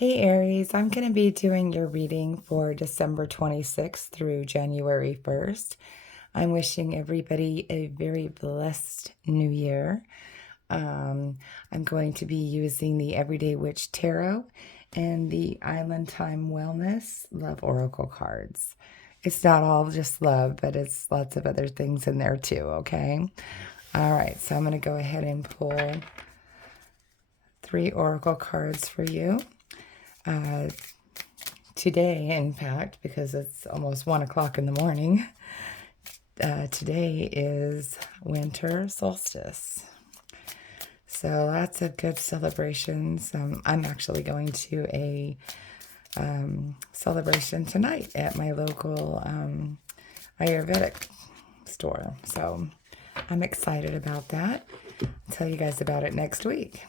Hey Aries, I'm going to be doing your reading for December 26th through January 1st. I'm wishing everybody a very blessed new year. I'm going to be using the Everyday Witch Tarot and the Island Time Wellness Love Oracle cards. It's not all just love, but it's lots of other things in there too, okay? All right, so I'm going to go ahead and pull 3 Oracle cards for you. Today, in fact, because it's almost 1 o'clock in the morning, today is winter solstice. So lots of good celebrations. I'm actually going to a celebration tonight at my local Ayurvedic store. So I'm excited about that. I'll tell you guys about it next week.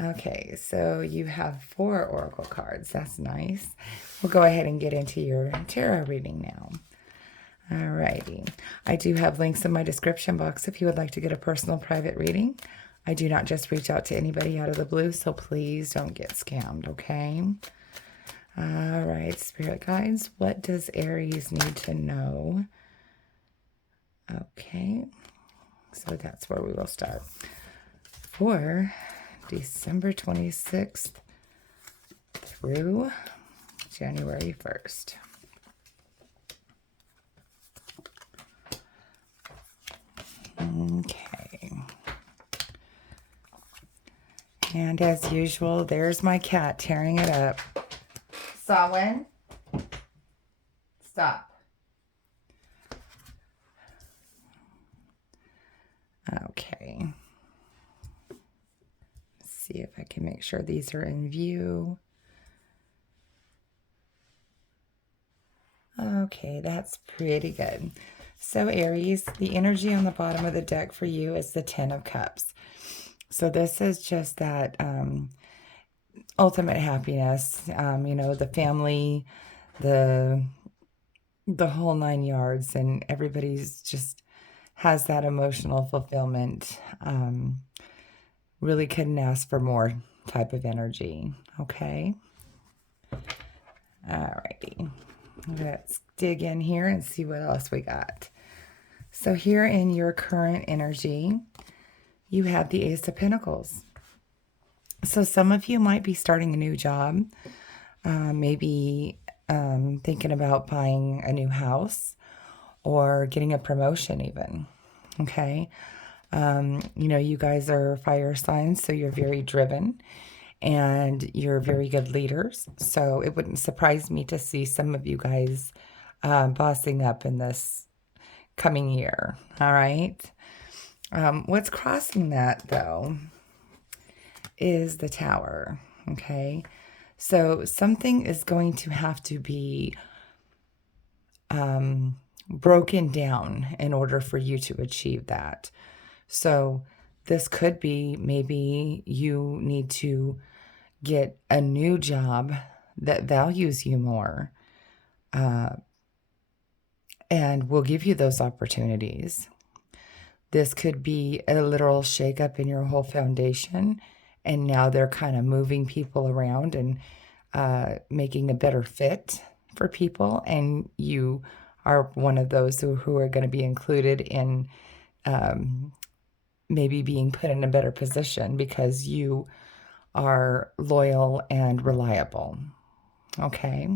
Okay, so you have 4 oracle cards. That's nice. We'll go ahead and get into your tarot reading now. Alrighty. I do have links in my description box if you would like to get a personal private reading. I do not just reach out to anybody out of the blue, so please don't get scammed, okay? Alright, Spirit Guides, what does Aries need to know? Okay, so that's where we will start. For December 26th through January 1st. Okay. And as usual, there's my cat tearing it up. Solin, stop. Okay. See if I can make sure these are in view. Okay, that's pretty good. So Aries, the energy on the bottom of the deck for you is the 10 of Cups. So this is just that ultimate happiness, the family, the whole 9 yards, and everybody's just has that emotional fulfillment. Really couldn't ask for more type of energy, okay? Alrighty, let's dig in here and see what else we got. So here in your current energy, you have the Ace of Pentacles. So some of you might be starting a new job, maybe thinking about buying a new house or getting a promotion even, okay? You guys are fire signs, so you're very driven and you're very good leaders. So it wouldn't surprise me to see some of you guys bossing up in this coming year, all right? What's crossing that, though, is the Tower, okay? So something is going to have to be broken down in order for you to achieve that. So this could be maybe you need to get a new job that values you more and will give you those opportunities. This could be a literal shakeup in your whole foundation, and now they're kind of moving people around and making a better fit for people, and you are one of those who are going to be included in maybe being put in a better position because you are loyal and reliable. Okay.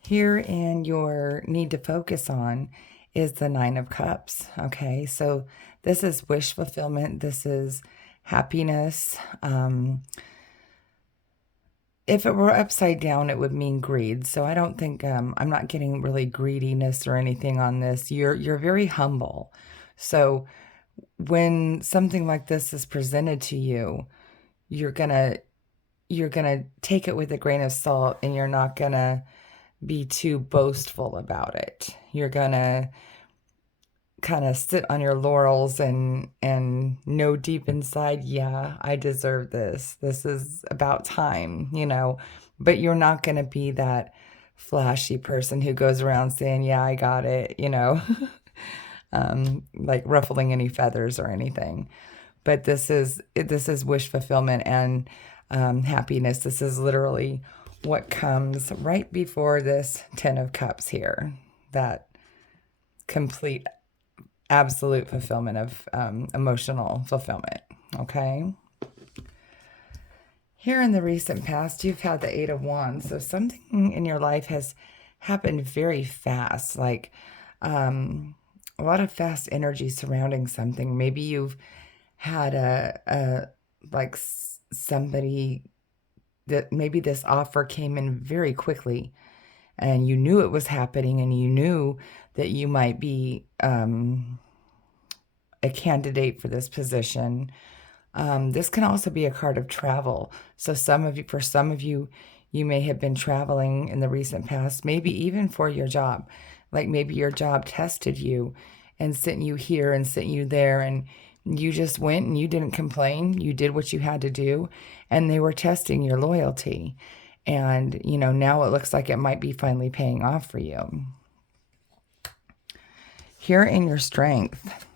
Here in your need to focus on is the 9 of Cups. Okay. So this is wish fulfillment. This is happiness. If it were upside down, it would mean greed. So I don't think, I'm not getting really greediness or anything on this. You're very humble. So when something like this is presented to you, you're gonna take it with a grain of salt, and you're not gonna be too boastful about it. You're gonna kind of sit on your laurels and know deep inside, yeah, I deserve this. This is about time, but you're not going to be that flashy person who goes around saying, yeah, I got it, like ruffling any feathers or anything. but this is wish fulfillment and happiness. This is literally what comes right before this Ten of Cups here. That complete, absolute fulfillment of emotional fulfillment. Okay. Here in the recent past, you've had the Eight of Wands. So something in your life has happened very fast, like a lot of fast energy surrounding something. Maybe you've had like somebody that maybe this offer came in very quickly and you knew it was happening and you knew that you might be a candidate for this position. This can also be a card of travel. So for some of you, you may have been traveling in the recent past, maybe even for your job. Like maybe your job tested you and sent you here and sent you there, and you just went and you didn't complain. You did what you had to do, and they were testing your loyalty. And, now it looks like it might be finally paying off for you. Here in your strength,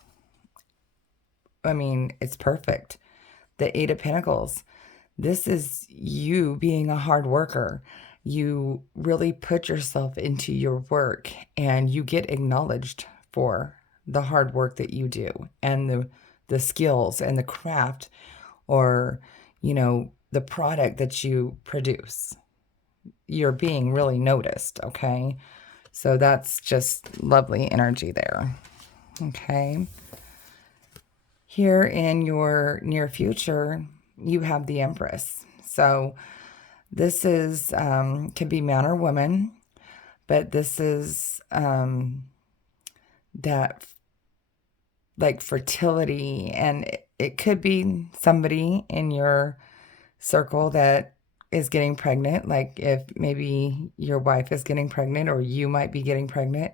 I mean, it's perfect. The Eight of Pentacles. This is you being a hard worker. You really put yourself into your work and you get acknowledged for the hard work that you do and the skills and the craft or, the product that you produce. You're being really noticed, okay? So that's just lovely energy there, okay? Here in your near future, you have the Empress. So this is, can be man or woman, but this is that like fertility, and it could be somebody in your circle that is getting pregnant, like if maybe your wife is getting pregnant or you might be getting pregnant.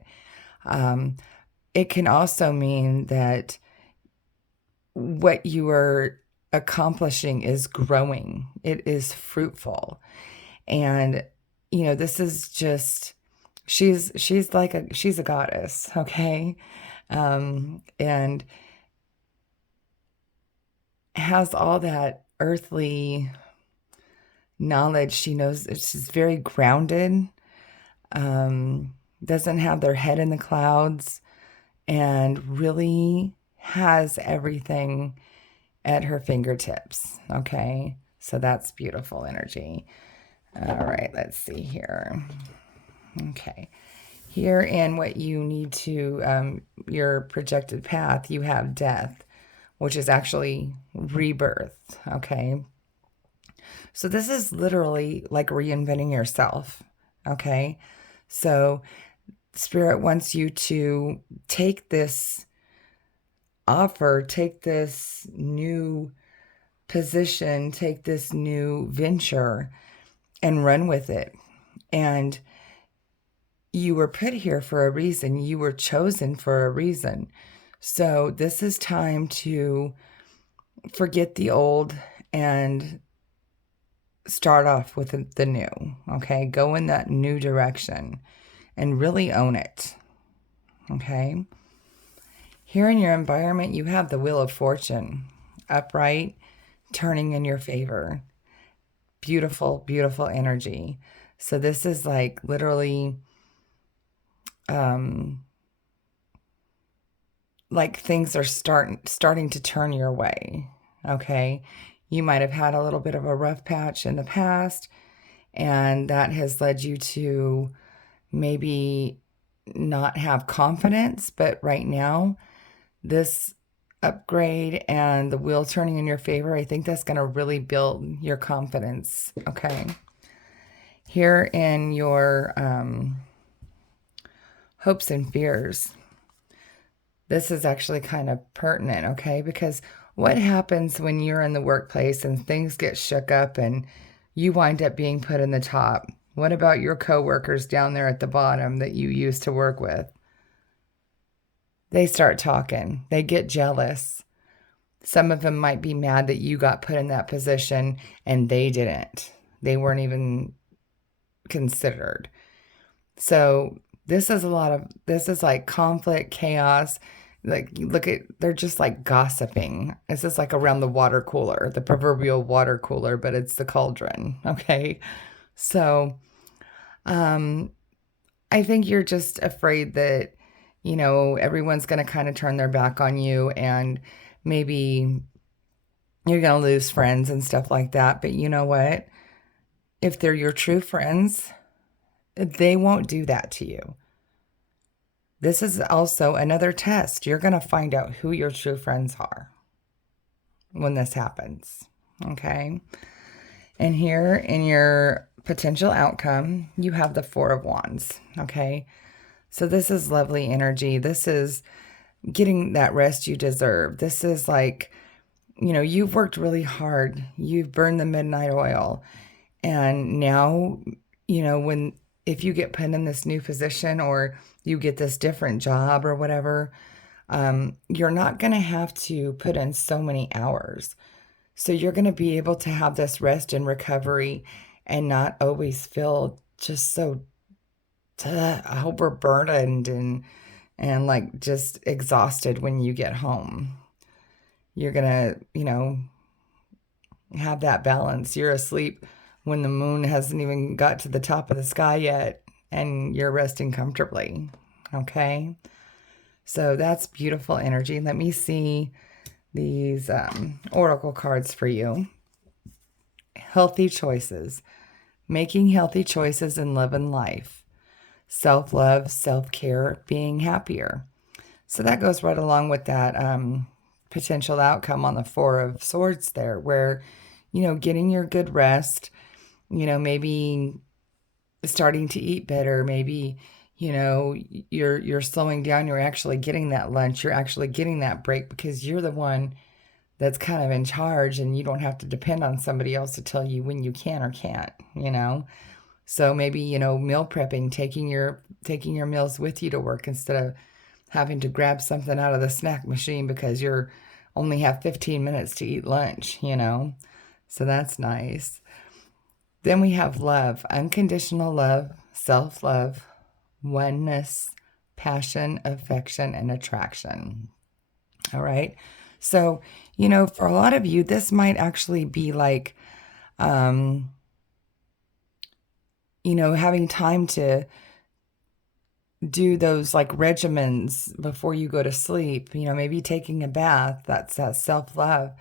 It can also mean that what you are accomplishing is growing. It is fruitful. And, this is just, she's a goddess, okay? And has all that earthly knowledge. She knows she's very grounded, doesn't have their head in the clouds, and really has everything at her fingertips. Okay, so that's beautiful energy. All right, let's see here. Okay, here in what you need to, your projected path, you have death, which is actually rebirth. Okay, so this is literally like reinventing yourself. Okay, so Spirit wants you to take this offer, take this new position, take this new venture and run with it. And you were put here for a reason. You were chosen for a reason. So this is time to forget the old and start off with the new, okay? Go in that new direction and really own it, okay? Here in your environment, you have the Wheel of Fortune, upright, turning in your favor. Beautiful, beautiful energy. So this is like literally like things are starting to turn your way, okay? You might have had a little bit of a rough patch in the past, and that has led you to maybe not have confidence, but right now, this upgrade and the wheel turning in your favor, I think that's going to really build your confidence, okay? Here in your hopes and fears, this is actually kind of pertinent, okay? Because what happens when you're in the workplace and things get shook up and you wind up being put in the top? What about your coworkers down there at the bottom that you used to work with? They start talking. They get jealous. Some of them might be mad that you got put in that position and they didn't. They weren't even considered. So this is like conflict, chaos. like, look at, they're just like gossiping. It's just like around the water cooler, the proverbial water cooler, but it's the cauldron. Okay. So, um, I think you're just afraid that, everyone's going to kind of turn their back on you, and maybe you're going to lose friends and stuff like that. But you know what? If they're your true friends, they won't do that to you. This is also another test. You're going to find out who your true friends are when this happens. Okay. And here in your potential outcome, you have the Four of Wands. Okay. So this is lovely energy. This is getting that rest you deserve. This is like, you've worked really hard. You've burned the midnight oil. And now, if you get put in this new position, or you get this different job or whatever, you're not going to have to put in so many hours. So you're going to be able to have this rest and recovery not always feel just so overburdened and like just exhausted when you get home. You're going to, have that balance. You're asleep when the moon hasn't even got to the top of the sky yet, and you're resting comfortably. Okay. So that's beautiful energy. Let me see these oracle cards for you. Healthy choices. Making healthy choices in love and life. Self-love, self-care, being happier. So that goes right along with that potential outcome on the Four of Swords there, where, getting your good rest, maybe starting to eat better, maybe, you're slowing down, you're actually getting that lunch, you're actually getting that break, because you're the one that's kind of in charge, and you don't have to depend on somebody else to tell you when you can or can't. So maybe, meal prepping, taking your meals with you to work instead of having to grab something out of the snack machine because you're only have 15 minutes to eat lunch. So that's nice. Then we have love, unconditional love, self-love, oneness, passion, affection, and attraction. All right. So, for a lot of you, this might actually be like, having time to do those like regimens before you go to sleep, maybe taking a bath. That's that self-love.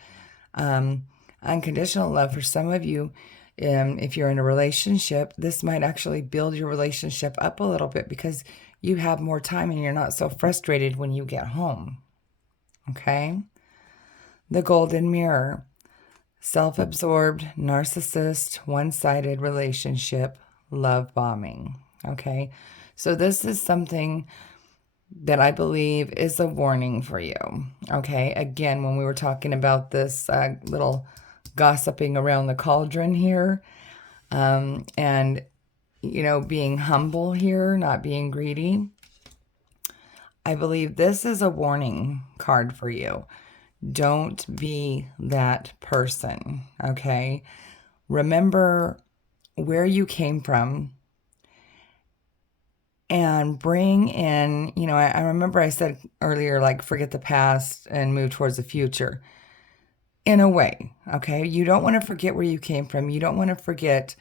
Unconditional love for some of you. If you're in a relationship, this might actually build your relationship up a little bit because you have more time and you're not so frustrated when you get home. Okay. The golden mirror. Self-absorbed, narcissist, one-sided relationship, love bombing. Okay. So this is something that I believe is a warning for you. Okay. Again, when we were talking about this little gossiping around the cauldron here, and, being humble here, not being greedy, I believe this is a warning card for you. Don't be that person. Okay. Remember where you came from, and bring in, I remember I said earlier, like, forget the past and move towards the future in a way. Okay. You don't want to forget where you came from. You don't want to forget,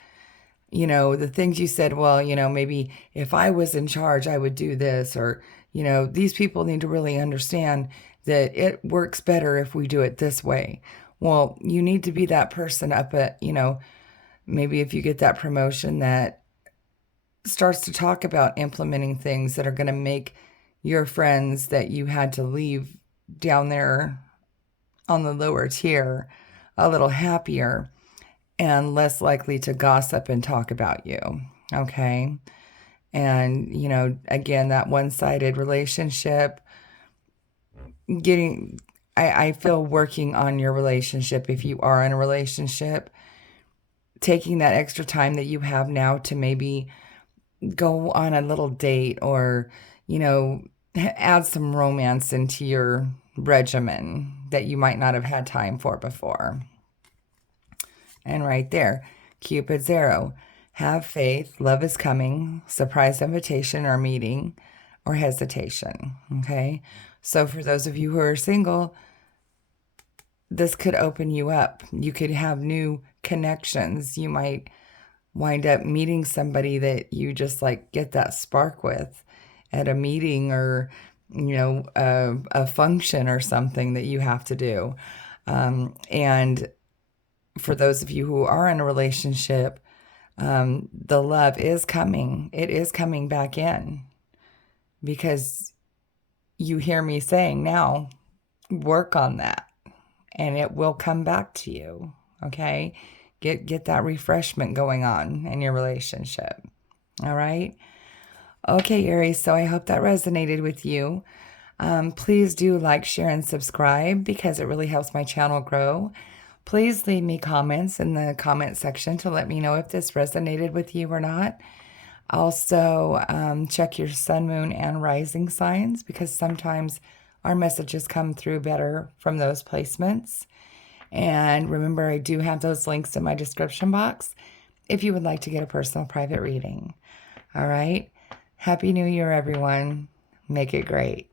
the things you said, well, maybe if I was in charge, I would do this, or, these people need to really understand that it works better if we do it this way. Well, you need to be that person up at, maybe if you get that promotion that starts to talk about implementing things that are going to make your friends that you had to leave down there on the lower tier a little happier and less likely to gossip and talk about you. Okay. And, again, that one-sided relationship, I feel working on your relationship. If you are in a relationship, taking that extra time that you have now to maybe go on a little date, or, add some romance into your regimen that you might not have had time for before. And right there, Cupid's arrow. Have faith, love is coming, surprise invitation or meeting, or hesitation. Okay. So for those of you who are single, this could open you up. You could have new connections. You might wind up meeting somebody that you just like get that spark with at a meeting, or a function or something that you have to do. And for those of you who are in a relationship, the love is coming. It is coming back in, because you hear me saying now, work on that and it will come back to you. Okay? Get that refreshment going on in your relationship. All right? Okay, Aries, so I hope that resonated with you. Please do like, share, and subscribe, because it really helps my channel grow. Please leave me comments in the comment section to let me know if this resonated with you or not. Also, check your sun, moon, and rising signs, because sometimes our messages come through better from those placements. And remember, I do have those links in my description box if you would like to get a personal private reading. All right. Happy New Year, everyone. Make it great.